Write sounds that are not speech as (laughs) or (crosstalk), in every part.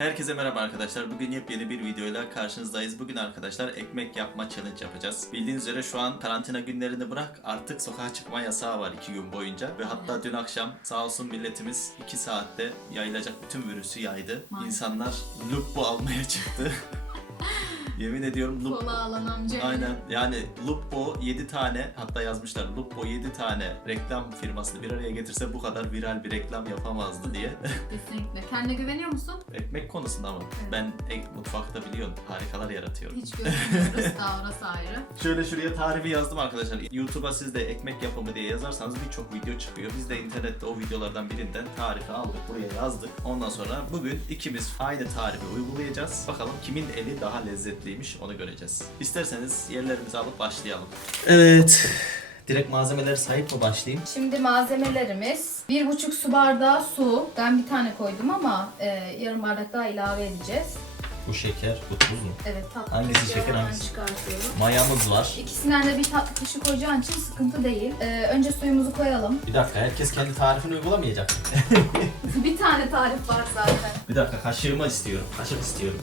Herkese merhaba arkadaşlar. Bugün yepyeni bir videoyla karşınızdayız. Bugün arkadaşlar ekmek yapma challenge yapacağız. Bildiğiniz üzere şu an karantina günlerini bırak artık sokağa çıkma yasağı var 2 gün boyunca. Ve hatta dün akşam sağ olsun milletimiz 2 saatte yayılacak bütün virüsü yaydı. İnsanlar Lupo almaya çıktı. (laughs) Yemin ediyorum Lupo. Kola alan amca. Aynen yani Lupo 7 tane hatta yazmışlar Lupo 7 tane reklam firmasını bir araya getirse bu kadar viral bir reklam yapamazdı diye. (laughs) Kesinlikle. Kendine güveniyor musun? Ekmek konusunda mı? Evet. Ben ek, mutfakta biliyorsun harikalar yaratıyorum. Hiç güvenmiyoruz. Daha (laughs) orası ayrı. Şöyle şuraya tarifi yazdım arkadaşlar. YouTube'a siz de ekmek yapımı diye yazarsanız birçok video çıkıyor. Biz de internette o videolardan birinden tarifi aldık buraya yazdık. Ondan sonra bugün ikimiz aynı tarifi uygulayacağız. Bakalım kimin eli daha lezzetliymiş onu göreceğiz. İsterseniz yerlerimizi alıp başlayalım. Evet. Direkt malzemeleri sayıp mı başlayayım? Şimdi malzemelerimiz bir buçuk su bardağı su. Ben bir tane koydum ama e, yarım bardak daha ilave edeceğiz. Bu şeker, bu tuz mu? Evet tatlı Hangisi kaşığı şeker, hemen hangisi? çıkartıyorum. Mayamız var. İkisinden de bir tatlı kaşığı koyacağın için sıkıntı değil. E, önce suyumuzu koyalım. Bir dakika herkes kendi tarifini uygulamayacak. (laughs) bir tane tarif var zaten. Bir dakika kaşığımı istiyorum. Kaşık istiyorum.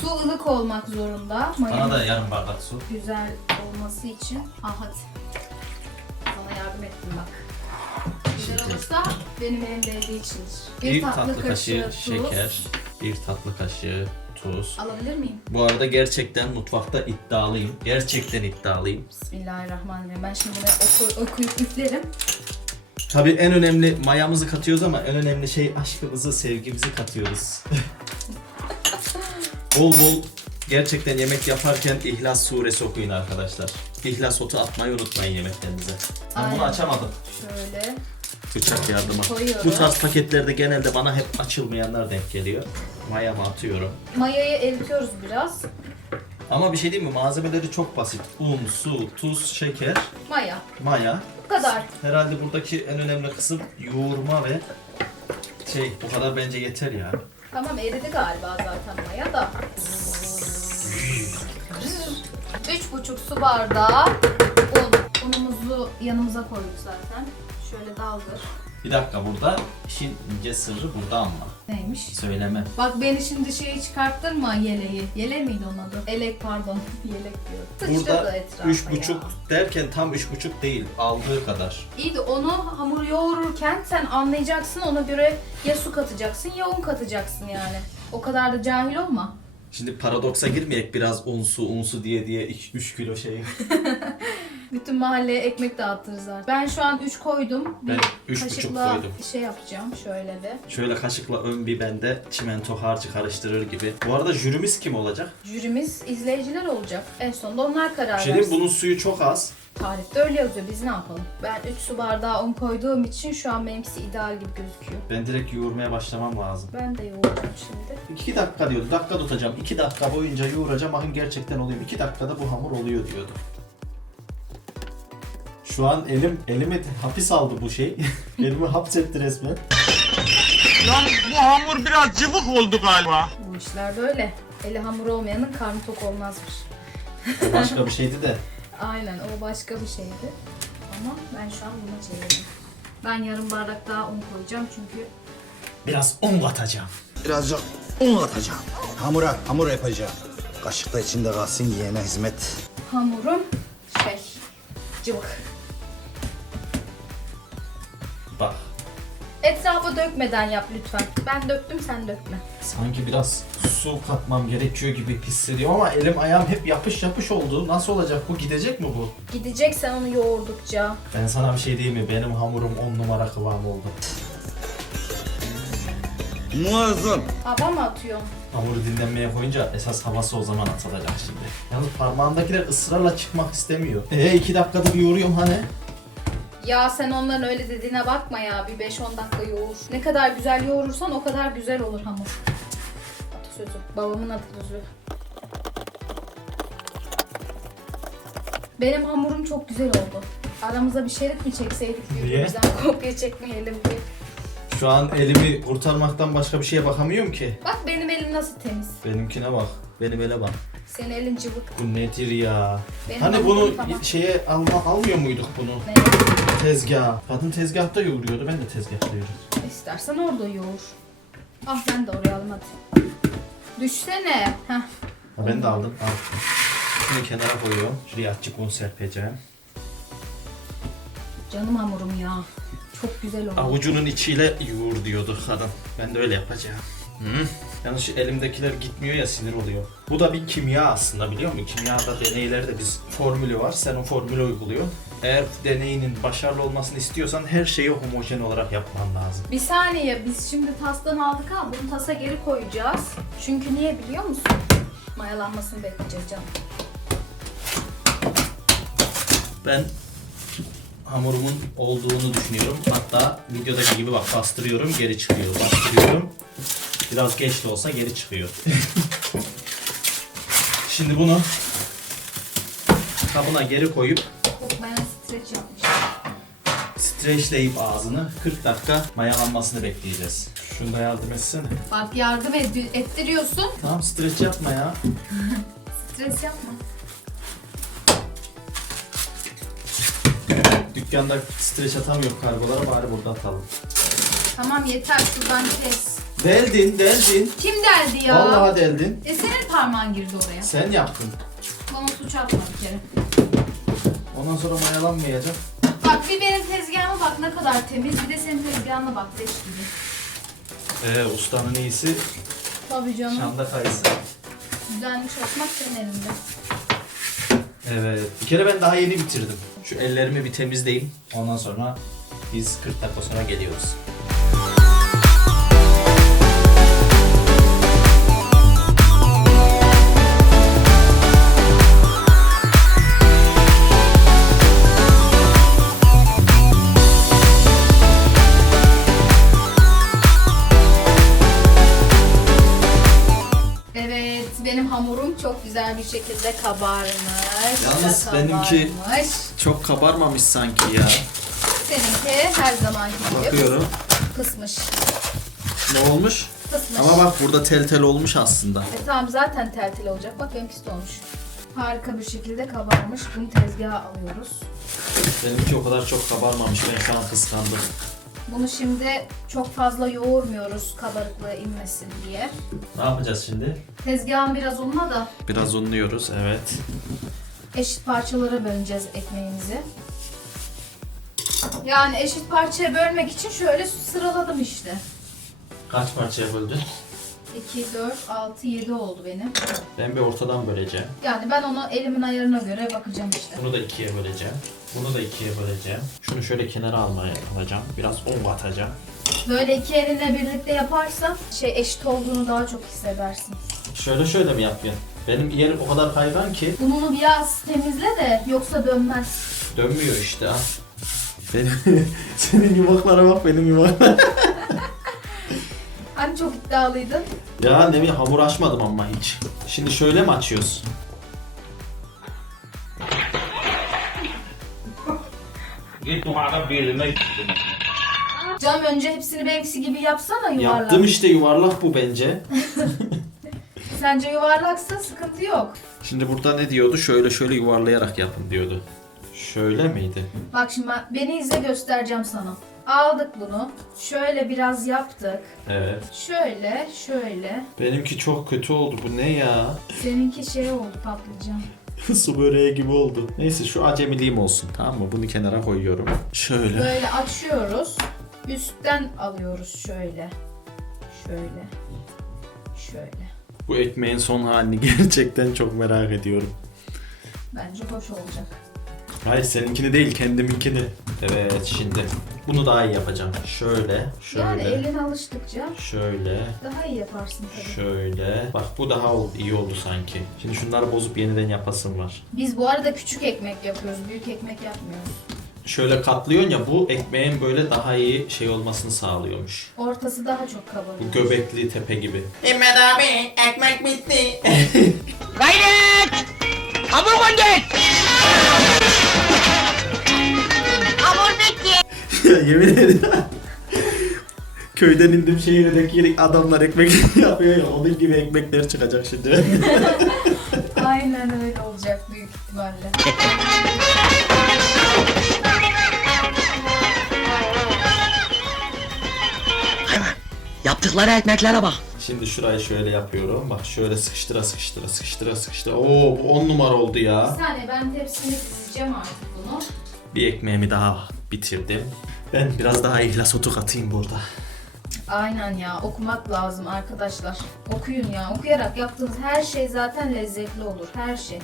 Su ılık olmak zorunda. Bana da yarım bardak su. güzel olması için. Ah hadi. Sana yardım ettim bak. Güzel Teşekkür olursa benim elim değdiği içindir. Bir, tatlı, kaşığı, tuz. şeker, bir tatlı kaşığı tuz. Alabilir miyim? Bu arada gerçekten mutfakta iddialıyım. Gerçekten iddialıyım. Bismillahirrahmanirrahim. Ben şimdi bunu oku, okuyup üflerim. Tabii en önemli mayamızı katıyoruz ama en önemli şey aşkımızı, sevgimizi katıyoruz. (laughs) bol bol gerçekten yemek yaparken İhlas suresi okuyun arkadaşlar. İhlas otu atmayı unutmayın yemeklerinize. Ben bunu Aynen. açamadım. Şöyle Bıçak yardıma. koyuyorum. Bu tarz paketlerde genelde bana hep açılmayanlar denk geliyor. Mayamı atıyorum. Mayayı eritiyoruz biraz. Ama bir şey değil mi? Malzemeleri çok basit. Un, su, tuz, şeker, Maya. maya. Bu kadar. Herhalde buradaki en önemli kısım yoğurma ve şey bu kadar bence yeter ya. Tamam eridi galiba zaten maya da. Üç buçuk su bardağı un. Unumuzu yanımıza koyduk zaten. Şöyle daldır. Bir dakika burada işin ince sırrı burada ama. Neymiş? Söyleme. Bak beni şimdi şeyi çıkarttırma yeleği. Yele miydi onun adı? Elek pardon. (laughs) Yelek diyor. Burada etrafa üç ya. buçuk derken tam üç buçuk değil. Aldığı kadar. İyi de onu hamur yoğururken sen anlayacaksın ona göre ya su katacaksın ya un katacaksın yani. O kadar da cahil olma. Şimdi paradoksa girmeyek biraz unsu unsu diye diye 3 kilo şey. (laughs) Bütün mahalleye ekmek dağıtırız artık. Ben şu an 3 koydum. Bir Ben üç buçuk kaşıkla koydum. şey yapacağım şöyle de. Şöyle kaşıkla ön bir bende çimento harcı karıştırır gibi. Bu arada jürimiz kim olacak? Jürimiz izleyiciler olacak. En sonunda onlar karar Bir şey diyeyim, versin. bunun suyu çok az. Tarifte öyle yazıyor. Biz ne yapalım? Ben 3 su bardağı un koyduğum için şu an benimkisi ideal gibi gözüküyor. Ben direkt yoğurmaya başlamam lazım. Ben de yoğuracağım şimdi. 2 dakika diyordu. Dakika tutacağım. 2 dakika boyunca yoğuracağım. Bakın gerçekten oluyor. 2 dakikada bu hamur oluyor diyordu. Şu an elim elime hapis aldı bu şey. (laughs) Elimi hapsetti resmen. Lan bu hamur biraz cıvık oldu galiba. Bu işler böyle. Eli hamur olmayanın karnı tok olmazmış. O başka bir şeydi de. (laughs) Aynen o başka bir şeydi. Ama ben şu an buna çevirdim. Ben yarım bardak daha un koyacağım çünkü Biraz un katacağım. Birazcık un atacağım. Hamura, hamur yapacağım. Kaşık da içinde kalsın yiyene hizmet. hamurum şey cıvık. Bak Etrafa dökmeden yap lütfen. Ben döktüm sen dökme. sanki biraz su katmam gerekiyor gibi hissediyorum ama elim ayağım hep yapış yapış oldu. Nasıl olacak bu? Gidecek mi bu? Gidecek sen onu yoğurdukça. Ben sana bir şey diyeyim mi? Benim hamurum 10 numara kıvam oldu. Muazzam. Hava mı atıyorsun? Hamuru dinlenmeye koyunca esas havası o zaman atılacak şimdi. Yalnız parmağımdakiler ısrarla çıkmak istemiyor. Eee iki dakikada bir yoğuruyorum hani. Ya sen onların öyle dediğine bakma ya. Bir 5-10 dakika yoğur. Ne kadar güzel yoğurursan o kadar güzel olur hamur. Atasözü. Babamın atasözü. Benim hamurum çok güzel oldu. Aramıza bir şerit mi çekseydik birbirimizden kopya çekmeyelim diye. Şu an elimi kurtarmaktan başka bir şeye bakamıyorum ki. Bak benim elim nasıl temiz. Benimkine bak. Benim ele bak. Senin elin cıvık. Bu nedir ya? Benim hani bunu şeye alma, almıyor muyduk bunu? Ne? Tezgah. Kadın tezgahta yoğuruyordu. Ben de tezgahta yoğuruyorum. İstersen orada yoğur. Ah ben de oraya hadi. Düşsene. Heh. Ben de aldım. Al. Şunu kenara koyuyorum. Şuraya açık un serpeceğim. Canım hamurum ya. Çok güzel oldu. Avucunun içiyle yoğur diyordu kadın. Ben de öyle yapacağım. Hı. Yalnız şu elimdekiler gitmiyor ya sinir oluyor. Bu da bir kimya aslında biliyor musun? Kimyada deneylerde biz formülü var. Sen o formülü uyguluyorsun. Eğer deneyinin başarılı olmasını istiyorsan her şeyi homojen olarak yapman lazım. Bir saniye biz şimdi tastan aldık ama bunu tasa geri koyacağız. Çünkü niye biliyor musun? Mayalanmasını bekleyeceğiz canım. Ben hamurumun olduğunu düşünüyorum. Hatta videodaki gibi bak bastırıyorum geri çıkıyor. Bastırıyorum. Biraz geç de olsa geri çıkıyor. (laughs) Şimdi bunu kabına geri koyup Yok ben streç yapmışım. Streçleyip ağzını 40 dakika mayalanmasını bekleyeceğiz. Şunu da yardım etsene. Bak yardım ed- ettiriyorsun. Tamam streç yapma ya. (laughs) Stres yapma. Dükkanda streç atamıyor kargolara bari burada atalım. Tamam yeter şuradan kes. Deldin, deldin. Kim deldi ya? Vallahi deldin. E senin parmağın girdi oraya. Sen yaptın. Bana suç atma bir kere. Ondan sonra mayalanmayacak. Bak bir benim tezgahıma bak ne kadar temiz. Bir de senin tezgahına bak leş gibi. Ee, ustanın iyisi Tabii canım. Şanda kayısı. Düzenli çalışmak senin elinde. Evet. Bir kere ben daha yeni bitirdim. Şu ellerimi bir temizleyeyim. Ondan sonra biz 40 dakika sonra geliyoruz. Güzel bir şekilde kabarmış. Yalnız Da benimki- kabarmış. Çok kabarmamış sanki ya. Seninki her zamanki gibi Bakıyorum. kısmış. Ne olmuş? Kısmış. Ama bak burada tel tel olmuş aslında. E tamam zaten tel tel olacak. Bak benimkisi de olmuş. Harika bir şekilde kabarmış. Bunu tezgaha alıyoruz. Benimki o kadar çok kabarmamış. Ben şu an kıskandım. Bunu şimdi çok fazla yoğurmuyoruz kabarıklığı inmesin diye. Ne yapacağız şimdi? Tezgahın biraz unla da Biraz unluyoruz. Evet. eşit parçalara böleceğiz ekmeğimizi. Yani eşit parçaya bölmek için şöyle sıraladım işte. Kaç parçaya böldün? 2, 4, 6, 7 oldu benim. Ben bir ortadan böleceğim. Yani ben onu elimin ayarına göre bakacağım işte. Bunu da ikiye böleceğim. Bunu da ikiye böleceğim. Şunu şöyle kenara almaya alacağım. Biraz un katacağım. Böyle iki elinle birlikte yaparsan şey eşit olduğunu daha çok hissedersin. Şöyle şöyle mi yapıyorsun? Benim yerim o kadar kaygan ki Ununu biraz temizle de yoksa dönmez. dönmüyor işte ha. Benim, (laughs) senin yumaklara bak benim yumaklara. Çok iddialıydın. ya ne bileyim hamur açmadım ama hiç. Şimdi şöyle mi açıyoruz? Git duvara birine gittim. Canım önce hepsini benimkisi gibi yapsana yuvarlak. Yaptım işte yuvarlak bu bence. (laughs) Sence yuvarlaksa sıkıntı yok. Şimdi burada ne diyordu? Şöyle şöyle yuvarlayarak yapın diyordu. Şöyle miydi? Bak şimdi ben, beni izle göstereceğim sana. Aldık bunu. Şöyle biraz yaptık. Evet. Şöyle, şöyle. Benimki çok kötü oldu. Bu ne ya? Seninki şey oldu patlıcan. (laughs) Su böreği gibi oldu. Neyse şu acemiliğim olsun tamam mı? Bunu kenara koyuyorum. Şöyle. Böyle açıyoruz. Üstten alıyoruz şöyle. Şöyle. Şöyle. Bu ekmeğin son halini (laughs) gerçekten çok merak ediyorum. Bence hoş olacak. Hayır seninkini değil kendiminkini. Evet şimdi bunu daha iyi yapacağım. Şöyle, şöyle, Yani elin alıştıkça şöyle, daha iyi yaparsın tabii. şöyle. Bak bu daha iyi oldu sanki. Şimdi şunları bozup yeniden yapasım var. Biz bu arada küçük ekmek yapıyoruz. Büyük ekmek yapmıyoruz. Şöyle katlıyorsun ya bu ekmeğin böyle daha iyi şey olmasını sağlıyormuş. Ortası daha çok kabarıyor. Bu göbekli tepe gibi. İmmet abi ekmek bitti. (laughs) Gayret! Hamur gönder! Bitti. (laughs) Yemin ederim. Köyden indim şehirdeki adamlar ekmek (laughs) yapıyor ya onun gibi ekmekler çıkacak şimdi. (laughs) Aynen öyle olacak büyük ihtimalle. Yaptıkları ekmeklere bak. Şimdi şurayı şöyle yapıyorum. Bak şöyle sıkıştıra sıkıştıra sıkıştıra sıkıştıra. Oo bu 10 numara oldu Bir ya. saniye ben tepsini dizeceğim artık bunu. Bir ekmeğimi daha bitirdim. Ben biraz daha ihlas otu katayım burada. Aynen ya okumak lazım arkadaşlar. Okuyun ya okuyarak yaptığınız her şey zaten lezzetli olur her şey.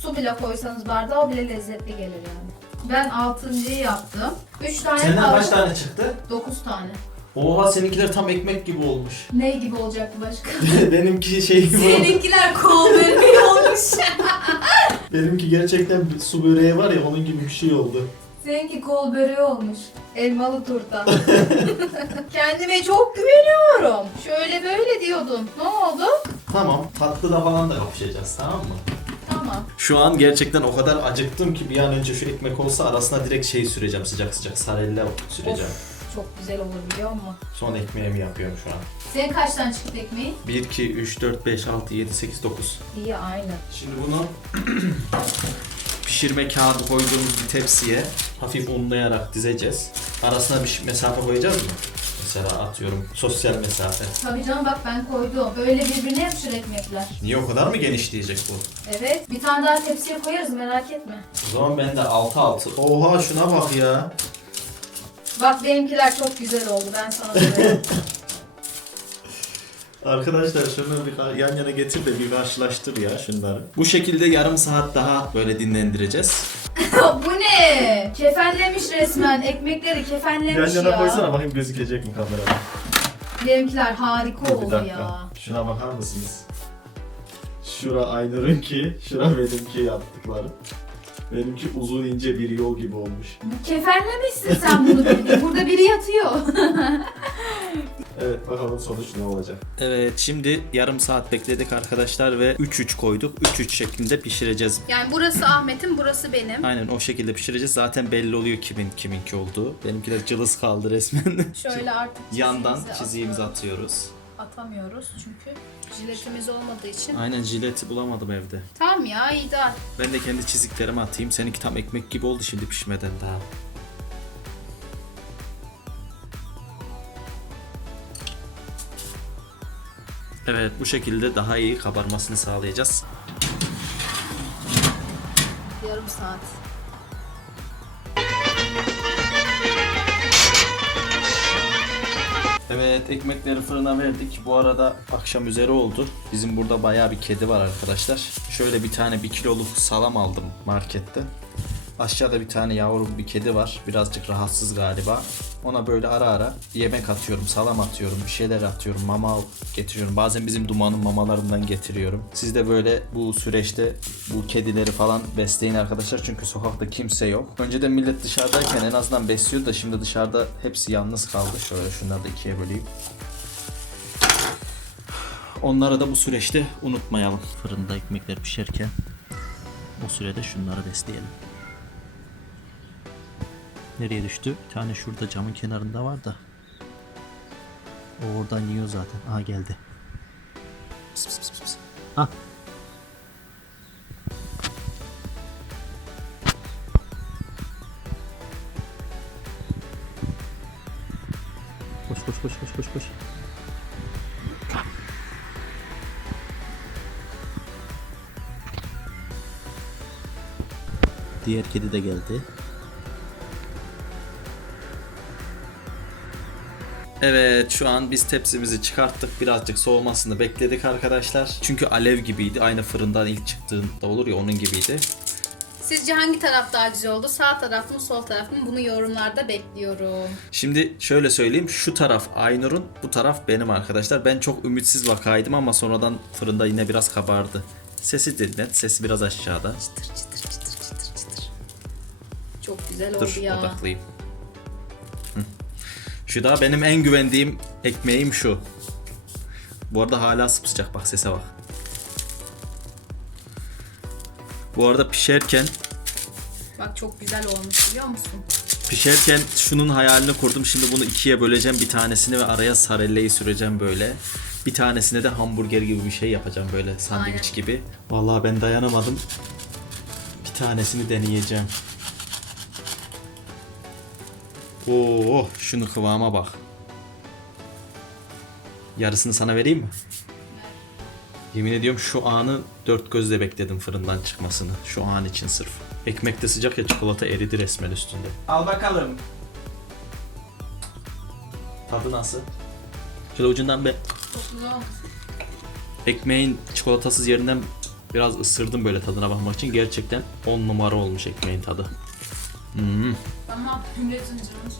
Su bile koysanız bardağa o bile lezzetli gelir yani. Ben altıncıyı yaptım. Üç tane Senden kaldı. kaç tane çıktı? Dokuz tane. Oha seninkiler tam ekmek gibi olmuş. (laughs) Ne gibi olacaktı başka? Benimki şey gibi oldu. Seninkiler kol bölümü (laughs) olmuş. (laughs) Benimki gerçekten bir su böreği var ya onun gibi bir şey oldu. Seninki kol böreği olmuş. Elmalı turta. (laughs) Kendime çok güveniyorum. Şöyle böyle diyordun. Ne oldu? Tamam tatlı da falan da kapışacağız tamam mı? Tamam. Şu an gerçekten o kadar acıktım ki bir an önce şu ekmek olsa arasına direkt şey süreceğim sıcak sıcak sarella süreceğim. Çok güzel olur biliyor musun? Son ekmeğimi yapıyorum şu an. Senin kaç tane çıktı ekmeği? 1, 2, 3, 4, 5, 6, 7, 8, 9. İyi aynı. Şimdi bunu (clears throat) pişirme kağıdı koyduğumuz bir tepsiye hafif unlayarak dizeceğiz. Arasına bir mesafe koyacağız mı? Mesela atıyorum sosyal mesafe. Tabii canım bak ben koydum. Böyle birbirine yapışır ekmekler. Niye o kadar mı genişleyecek bu? Evet. Bir tane daha tepsiye koyarız merak etme. O zaman ben de 6 6. Oha şuna bak ya. Bak benimkiler çok güzel oldu ben sana söyleyeyim. (laughs) (laughs) Arkadaşlar şunları bir yan yana getir de bir karşılaştır ya şunları. Bu şekilde yarım saat daha böyle dinlendireceğiz. (laughs) Bu ne? Kefenlemiş resmen. Ekmekleri kefenlemiş ya. bakayım gözükecek mi kamerada. Benimkiler harika oldu ya. Şuna bakar mısınız? Şura Aynur'unki, şura benimki yaptıkları. Benimki uzun ince bir yol gibi olmuş. Kefenlemişsin sen bunu. Burada biri yatıyor. (laughs) Evet bakalım sonuç ne olacak. Evet şimdi yarım saat bekledik arkadaşlar ve 3-3 koyduk. 3-3 şeklinde pişireceğiz. Yani burası Ahmet'in, burası benim. Aynen o şekilde pişireceğiz. Zaten belli oluyor kimin kiminki olduğu. Benimkiler cılız kaldı resmen. Şöyle (laughs) artık Yandan çizgimizi çiziğimizi atıyoruz. Atamıyoruz çünkü jiletimiz olmadığı için. Aynen jileti bulamadım evde. Tamam ya ideal. Ben de kendi çiziklerimi atayım. Seninki tam ekmek gibi oldu şimdi pişmeden daha. Evet bu şekilde daha iyi kabarmasını sağlayacağız. Yarım saat. Evet ekmekleri fırına verdik. Bu arada akşam üzeri oldu. Bizim burada bayağı bir kedi var arkadaşlar. Şöyle bir tane bir kiloluk salam aldım markette. Aşağıda bir tane yavru bir kedi var. Birazcık rahatsız galiba. Ona böyle ara ara yemek atıyorum, salam atıyorum, bir şeyler atıyorum, mama getiriyorum. Bazen bizim dumanın mamalarından getiriyorum. Siz de böyle bu süreçte bu kedileri falan besleyin arkadaşlar. Çünkü sokakta kimse yok. Önceden millet dışarıdayken en azından besliyor da şimdi dışarıda hepsi yalnız kaldı. Şöyle şunları da ikiye böleyim. Onları da bu süreçte unutmayalım. Fırında ekmekler pişerken o sürede şunları besleyelim. Nereye düştü? Bir tane şurada camın kenarında var da. O oradan yiyor zaten. Aha geldi. Pıs pıs pıs pıs. Ha. Koş koş koş koş koş koş. Diğer kedi de geldi. Evet şu an biz tepsimizi çıkarttık. Birazcık soğumasını bekledik arkadaşlar. Çünkü alev gibiydi. Aynı fırından ilk çıktığında olur ya onun gibiydi. Sizce hangi taraf daha güzel oldu? Sağ taraf mı, sol taraf mı? Bunu yorumlarda bekliyorum. Şimdi şöyle söyleyeyim. Şu taraf Aynur'un, bu taraf benim arkadaşlar. Ben çok ümitsiz vakaydım ama sonradan fırında yine biraz kabardı. Sesi de net. Sesi biraz aşağıda. Çıtır çıtır çıtır çıtır çıtır. Çok güzel Dur oldu ya. odaklayayım. Şu da benim en güvendiğim ekmeğim şu. Bu arada hala sıcak bak sese bak. Bu arada pişerken Bak çok güzel olmuş biliyor musun? pişerken şunun hayalini kurdum. Şimdi bunu ikiye böleceğim bir tanesini ve araya sarelleyi süreceğim böyle. Bir tanesine de hamburger gibi bir şey yapacağım böyle sandviç Aynen. gibi. Vallahi ben dayanamadım. Bir tanesini deneyeceğim. Oo, şunu kıvama bak. Yarısını sana vereyim mi? Yemin ediyorum şu anı dört gözle bekledim fırından çıkmasını. Şu an için sırf. Ekmek de sıcak ya çikolata eridi resmen üstünde. Al bakalım. Tadı nasıl? Şöyle ucundan bir ekmeğin çikolatasız yerinden biraz ısırdım böyle tadına bakmak için. Gerçekten 10 numara olmuş ekmeğin tadı. Hmm. Tamam. Cümle zincirini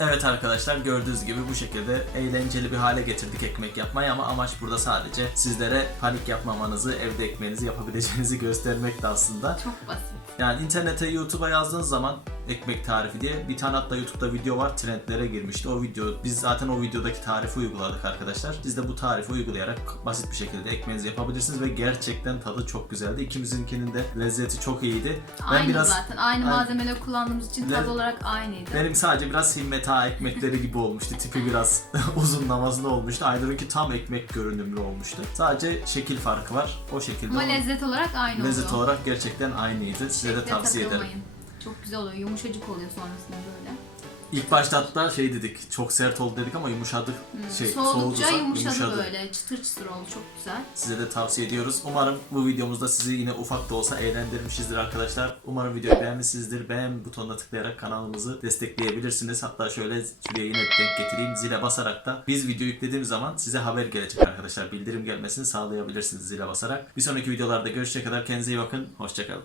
Evet arkadaşlar gördüğünüz gibi bu şekilde eğlenceli bir hale getirdik ekmek yapmayı ama amaç burada sadece sizlere panik yapmamanızı, evde ekmeğinizi yapabileceğinizi (laughs) göstermekti aslında. Çok basit. Yani internete, YouTube'a yazdığınız zaman ekmek tarifi diye bir tane hatta YouTube'da video var trendlere girmişti. O video biz zaten o videodaki tarifi uyguladık arkadaşlar. Siz de bu tarifi uygulayarak basit bir şekilde ekmeğinizi yapabilirsiniz ve gerçekten tadı çok güzeldi. İkimizinkinin de lezzeti çok iyiydi. Aynı zaten. Aynı malzemeleri kullandığımız için tad olarak aynıydı. Benim sadece biraz himmet ağa ekmekleri gibi olmuştu. Tipi biraz (laughs) uzun namazlı olmuştu. Aynur'unki tam ekmek görünümlü olmuştu. Sadece şekil farkı var. O şekilde Ama lezzet olarak aynı lezzet oluyor. olarak gerçekten aynıydı. Size de Şekle tavsiye ederim. takılmayın. Çok güzel oluyor. Yumuşacık oluyor sonrasında böyle. İlk başta hatta şey dedik, çok sert oldu dedik ama yumuşadı. Şey, Soğudukça soğudukça yumuşadı, böyle. Çıtır çıtır oldu. Çok güzel. Size de tavsiye ediyoruz. Umarım bu videomuzda sizi yine ufak da olsa eğlendirmişizdir arkadaşlar. Umarım videoyu beğenmişsinizdir. Beğen butonuna tıklayarak kanalımızı destekleyebilirsiniz. Hatta şöyle şuraya yine denk getireyim. Zile basarak da biz video yüklediğim zaman size haber gelecek arkadaşlar. Bildirim gelmesini sağlayabilirsiniz zile basarak. Bir sonraki videolarda görüşecek kadar kendinize iyi bakın. Hoşçakalın.